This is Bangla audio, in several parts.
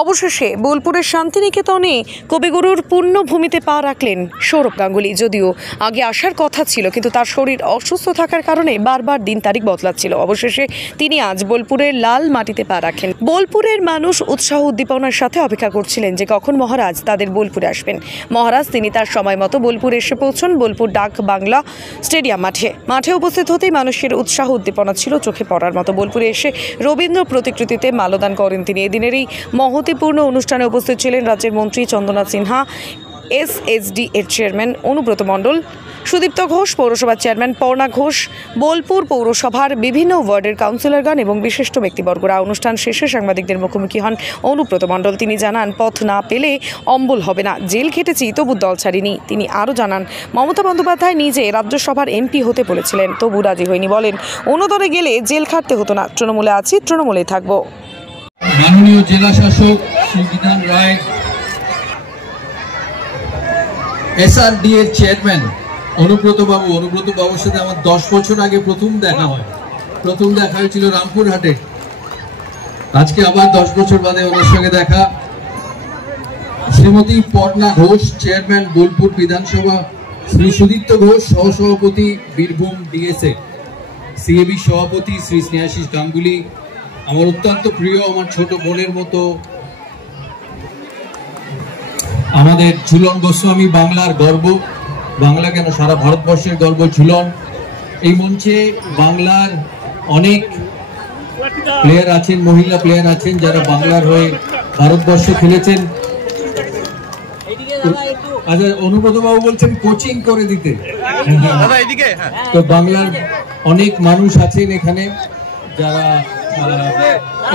অবশেষে বোলপুরের শান্তিনিকেতনে কবিগুরুর পুণ্যভূমিতে পা রাখলেন সৌরভ গাঙ্গুলি। যদিও আগে আসার কথা ছিল, কিন্তু তার শরীর অসুস্থ থাকার কারণে বারবার দিন তারিখ বদলাচ্ছিল। অবশেষে তিনি আজ বোলপুরের লাল মাটিতে পা রাখেন। বোলপুরের মানুষ উৎসাহ উদ্দীপনার সাথে অপেক্ষা করছিলেন যে কখন মহারাজ তাদের বোলপুরে আসবেন। মহারাজ তিনি তার সময় মতো বোলপুরে এসে পৌঁছন বোলপুর ডাক বাংলা স্টেডিয়াম মাঠে উপস্থিত হতেই মানুষের উৎসাহ উদ্দীপনা ছিল চোখে পড়ার মতো। বোলপুরে এসে রবীন্দ্র প্রতিকৃতিতে মাল্যদান করেন তিনি। এদিনের এই মহত্বপূর্ণ অনুষ্ঠানে উপস্থিত ছিলেন রাজ্যের মন্ত্রী চন্দনা সিনহা, এসএসডি এর চেয়ারম্যান অনুব্রত মণ্ডল, সুদীপ্ত ঘোষ, পৌরসভার চেয়ারম্যান পর্ণা ঘোষ, বোলপুর পৌরসভার বিভিন্ন ওয়ার্ডের কাউন্সিলরগণ এবং বিশিষ্ট ব্যক্তিবর্গরা। অনুষ্ঠান শেষে সাংবাদিকদের মুখোমুখি হন অনুব্রত মণ্ডল। তিনি জানান, পথ না পেলে অম্বল হবে না, জেল খেটেছি তবু দল ছাড়িনি। তিনি আরও জানান, মমতা বন্দ্যোপাধ্যায় নিজে রাজ্যসভার এমপি হতে বলেছিলেন, তবু রাজি হয়নি। বলেন, অন্য দলে গেলে জেল খাটতে হতো না, তৃণমূলে আছি, তৃণমূলেই থাকবো। মাননীয় জেলা শাসক শ্রী বিধান রায়, এসআরডি এর চেয়ারম্যান অনুব্রত বাবুর সাথে আমার 10 বছর আগে প্রথম দেখা হয়েছিল রামপুরহাটে। আজকে আবার 10 বছর বাদে ওনার সঙ্গে দেখা। শ্রীমতী পর্ণা ঘোষ, চেয়ারম্যান বোলপুর বিধানসভা, শ্রী সুদীপ্ত ঘোষ, সহসভাপতি বীরভূম ডিএসএ, সিএবি সভাপতি শ্রী স্নেহাশিস গাঙ্গুলি, আমার অত্যন্ত প্রিয়, আমার ছোট বোনের মতো আমাদের ঝুলন গোস্বামী, বাংলার গর্ব, বাংলা কেন সারা ভারতবর্ষের গর্ব ঝুলন। এই মঞ্চে বাংলার অনেক প্লেয়ার আছেন, মহিলা প্লেয়ার আছেন যারা বাংলার হয়ে ভারতবর্ষে খেলেছেন। আচ্ছা, অনুব্রত বাবু বলছেন কোচিং করে দিতে, তো বাংলার অনেক মানুষ আছেন এখানে যারা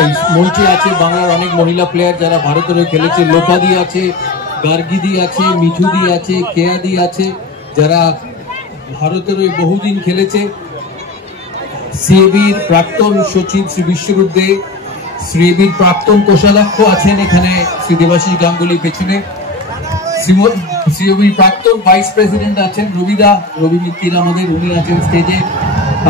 এই মঞ্চে আছে। বাংলার অনেক মহিলা প্লেয়ার যারা ভারতের হয়ে খেলেছে, লোপাদি আছে, গার্গিদি আছে, মিঠুদি আছে, কেয়াদি আছে, যারা ভারতের হয়ে বহুদিন খেলেছে। সিএবির প্রাক্তন সচিব শ্রী বিশ্বরূপদে, সিএবির প্রাক্তন কোষাধ্যক্ষ আছেন এখানে শ্রী দেবাশিস গাঙ্গুলি পেছনে, সিএবির প্রাক্তন ভাইস প্রেসিডেন্ট আছেন রবি মিত্তির আমাদের, উনি আছেন স্টেজে।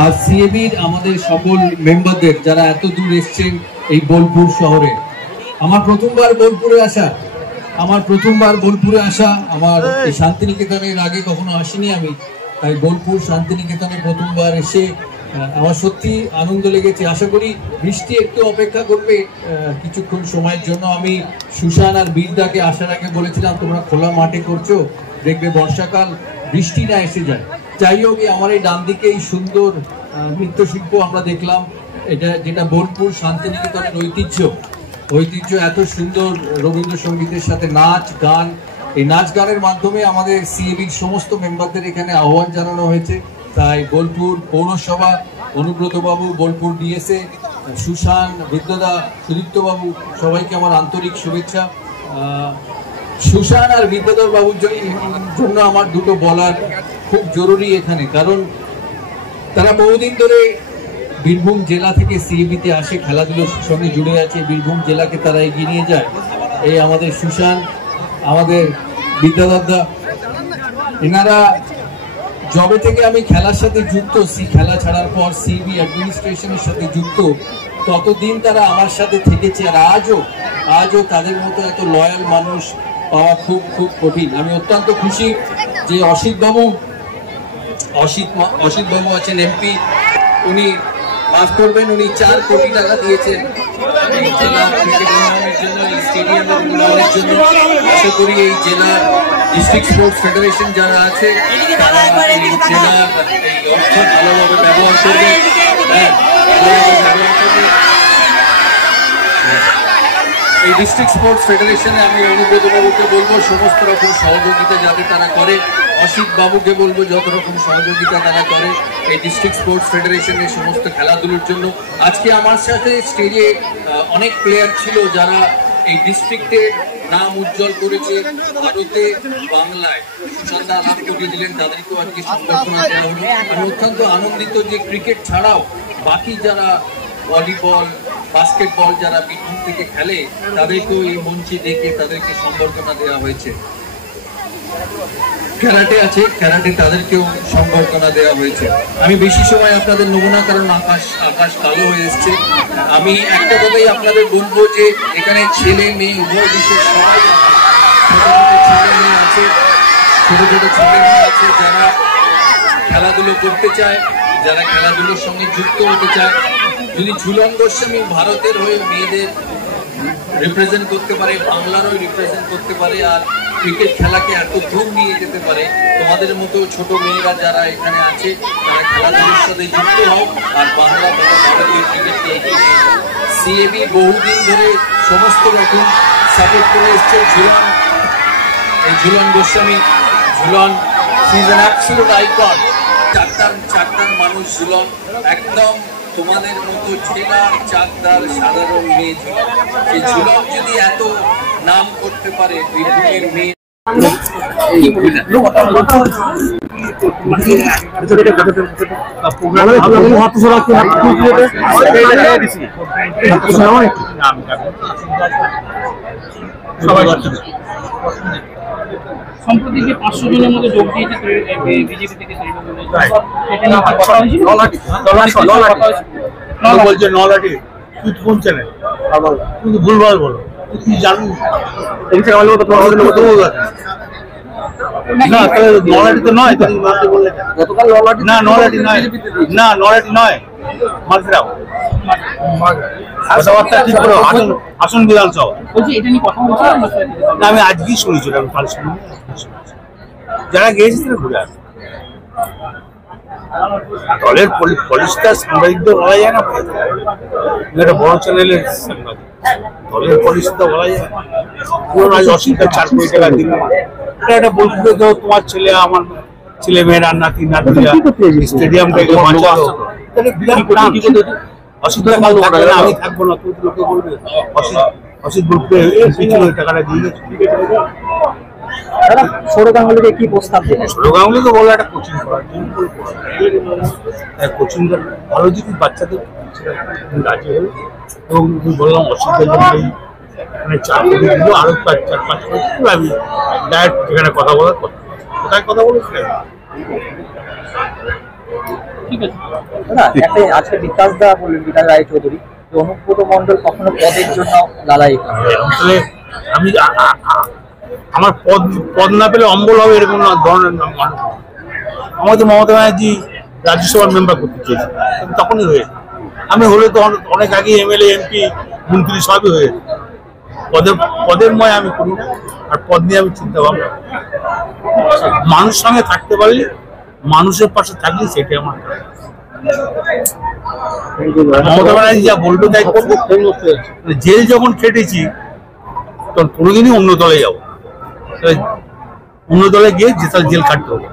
আর সিএবির আমাদের সকল মেম্বারদের যারা এত দূর এসছেন এই বোলপুর শহরে। আমার প্রথমবার বোলপুরে আসা, আমার এই শান্তিনিকেতনের আগে কখনো আসিনি আমি, তাই বোলপুর শান্তিনিকেতনে প্রথমবার এসে আমার সত্যি আনন্দ লেগেছে। আশা করি বৃষ্টি একটু অপেক্ষা করবে কিছুক্ষণ সময়ের জন্য। আমি সুশান আর বীরদাকে আসার আগে বলেছিলাম, তোমরা খোলা মাঠে করছো, দেখবে বর্ষাকাল বৃষ্টি না এসে যায়। যাই হোক, আমার এই ডান দিকে এই সুন্দর নৃত্যশিল্প আমরা দেখলাম, এটা যেটা বোলপুর শান্তিনিকেতনের ঐতিহ্য এত সুন্দর রবীন্দ্রসঙ্গীতের সাথে নাচ গান। এই নাচ গানের মাধ্যমে আমাদের সিএবির সমস্ত মেম্বারদের এখানে আহ্বান জানানো হয়েছে। তাই বোলপুর পৌরসভা, অনুব্রত বাবু, বোলপুর ডিএসএ, সুশান, বিদ্যাদা, সুদীপ্ত বাবু, সবাইকে আমার আন্তরিক শুভেচ্ছা। সুশান আর বিদ্যাধর বাবুর জন্য আমার দুটো বলার খুব জরুরি এখানে, কারণ তারা বহুদিন ধরে বীরভূম জেলা থেকে সিএবিতে আসে, খেলাধুলোর সঙ্গে জুড়ে আছে, বীরভূম জেলাকে তারা এগিয়ে নিয়ে যায়। এই আমাদের সুশান, আমাদের বিদ্যাধরদা, এনারা যবে থেকে আমি খেলার সাথে যুক্ত, খেলা ছাড়ার পর সিবি অ্যাডমিনিস্ট্রেশনের সাথে যুক্ত, ততদিন তারা আমার সাথে থেকেছে। আর আজও তাদের মতো এত লয়াল মানুষ পাওয়া খুব খুব কঠিন। আমি অত্যন্ত খুশি যে অসিত বাবু আছেন এমপি, উনি মাফ করবেন, উনি 4 কোটি টাকা দিয়েছেন এই জেলা ক্রিকেট উন্নয়নের জন্য, এই স্টেডিয়ামের উন্নয়নের জন্য। আশা করি এই জেলার ডিস্ট্রিক্ট স্পোর্টস ফেডারেশন যারা আছে তারা এই জেলার এই অর্থ ভালোভাবে ব্যবহার করবে। এই ডিস্ট্রিক্ট স্পোর্টস ফেডারেশনে আমি অনুব্রত বাবুকে বলবো সমস্ত রকম সহযোগিতা যাতে তারা করে, অসিত বাবুকে বলবো যত রকম সহযোগিতা তারা করে এই ডিস্ট্রিক্ট স্পোর্টস ফেডারেশনের সমস্ত খেলাধুলোর জন্য। আজকে আমার সাথে স্টেজে অনেক প্লেয়ার ছিল যারা এই ডিস্ট্রিক্টের নাম উজ্জ্বল করেছে ভারতে, বাংলায়। সুশান্তদা লাভ করিয়ে দিলেন, তাদেরকেও আজকে সংবর্ধনা দেওয়া হলো। আমি অত্যন্ত আনন্দিত যে ক্রিকেট ছাড়াও বাকি যারা ভলিবল, বাস্কেটবল যারা বীরভূম থেকে খেলে তাদেরকেও এই মঞ্চে ডেকে তাদেরকে সংবর্ধনা দেওয়া হয়েছে। ক্যারাটে আছে, ক্যারাটে তাদেরকেও সম্বর্ধনা দেওয়া হয়েছে। আমি বেশি সময় আপনাদের নেব না, কারণ আকাশ কালো হয়ে এসছে। আমি একটা কথাই আপনাদের বলবো যে এখানে ছেলে মেয়ে উভয় বিশেষ সবাই আছে, ছোট ছোট ছেলে মেয়ে আছে যারা খেলাধুলো করতে চায়, যারা খেলাধুলোর সঙ্গে যুক্ত হতে চায়। যদি ঝুলন গোস্বামী ভারতের হয়ে মেয়েদের রিপ্রেজেন্ট করতে পারে, বাংলারও রিপ্রেজেন্ট করতে পারে, আর ক্রিকেট খেলাকে এত দূর নিয়ে যেতে পারে, তোমাদের মতো ছোট মেয়েরা যারা এখানে আছে তারা খেলাধুলোর সাথে যুক্ত হও আর বাংলা তথা ভারতীয় ক্রিকেটকে এগিয়ে নিয়ে যাও। সিএবি বহুদিন ধরে সমস্ত রকম সাপোর্ট করে এসছে ঝুলন, এই Jhulan Goswami. Jhulan is an absolute icon. চাকদার মানুষ ঝুলন, একদম তোমাদের মতো ছেলার চাকদার সাধারণ মেয়ে ঝুলন। এই ঝুলন যদি এত নাম করতে পারে বীরভূমের মেয়ে। সম্প্রতি যে 500 জনের মধ্যে যোগ দিয়েছে বিজেপি থেকে, বলছে নলাটি তুই কোন চ্যানেল তুমি ভুলভাল বলো, তুই জানি না নলাটি তো নয়, না নলাটি নয়, না নলাটি নয়, মাঝরাও কথাবার্তা ঠিক করো। আসন বিধানসভা বলছি এটা নিয়ে কথা বলছি না, আমি আজকেই শুনেছিলাম, আমি কাল শুনি যারা গিয়েছে তারা ঘুরে আসে। দলের পলিসটা সাংবাদিকদের বলা যায় না, এটা বড় চ্যানেলের সাংবাদিক, দলের পলিসটা বলা যায় না। আজ অসুবিধা 4 কোটি টাকা দিল, এটা একটা বলতে তো তোমার ছেলে আমার ছেলে মেয়েরা নাতি নাতিরা স্টেডিয়ামটাকে বাঁচালো, অসুবিধা আমি থাকবো না, তুই লোকে বলবে অসিত বলবে টাকাটা দিয়ে গেছে। সৌরভ গাঙ্গুলিকে কি প্রস্তাব দেবে? সৌরভ গাঙ্গুলি তো বললো একটা কোচিং করার, কোচিং ভালো যদি বাচ্চাদের রাজি হলো, এবং আমি বললাম অসুবিধার জন্য মানে 4 কোটি দিল, আরো 4-5 কোটি দিল, আমি ডাইরেক্ট যেখানে কথা বলার কোথায় কথা বলেছিলাম। একটা আজকে বিকাশ দা বললেন, বিকাশ রায় চৌধুরী, অনুব্রত মন্ডল কখনো পদের জন্য লালাই আসলে আমি আমার পদ না পেলে অম্বল হবে এরকম ধরনের মানুষ। আমাদের মমতা ব্যানার্জি রাজ্যসভার মেম্বার করতে চেয়েছে, তখনই হয়েছে। আমি হলে তো অনেক আগে এমএলএ এমপি মন্ত্রী সবই হয়েছে। পদের ময় আমি করি না, আর পদ নিয়ে আমি চিন্তা ভাবনা। মানুষ সঙ্গে থাকতে পারলে, মানুষের পাশে থাকলে সেটাই আমার। মমতা ব্যানার্জি যা বলবে তাই করবো। জেল যখন খেটেছি তখন কোনোদিনই অন্য দলে যাবো, অন্য দলে গিয়ে জেল কাটতে হবে।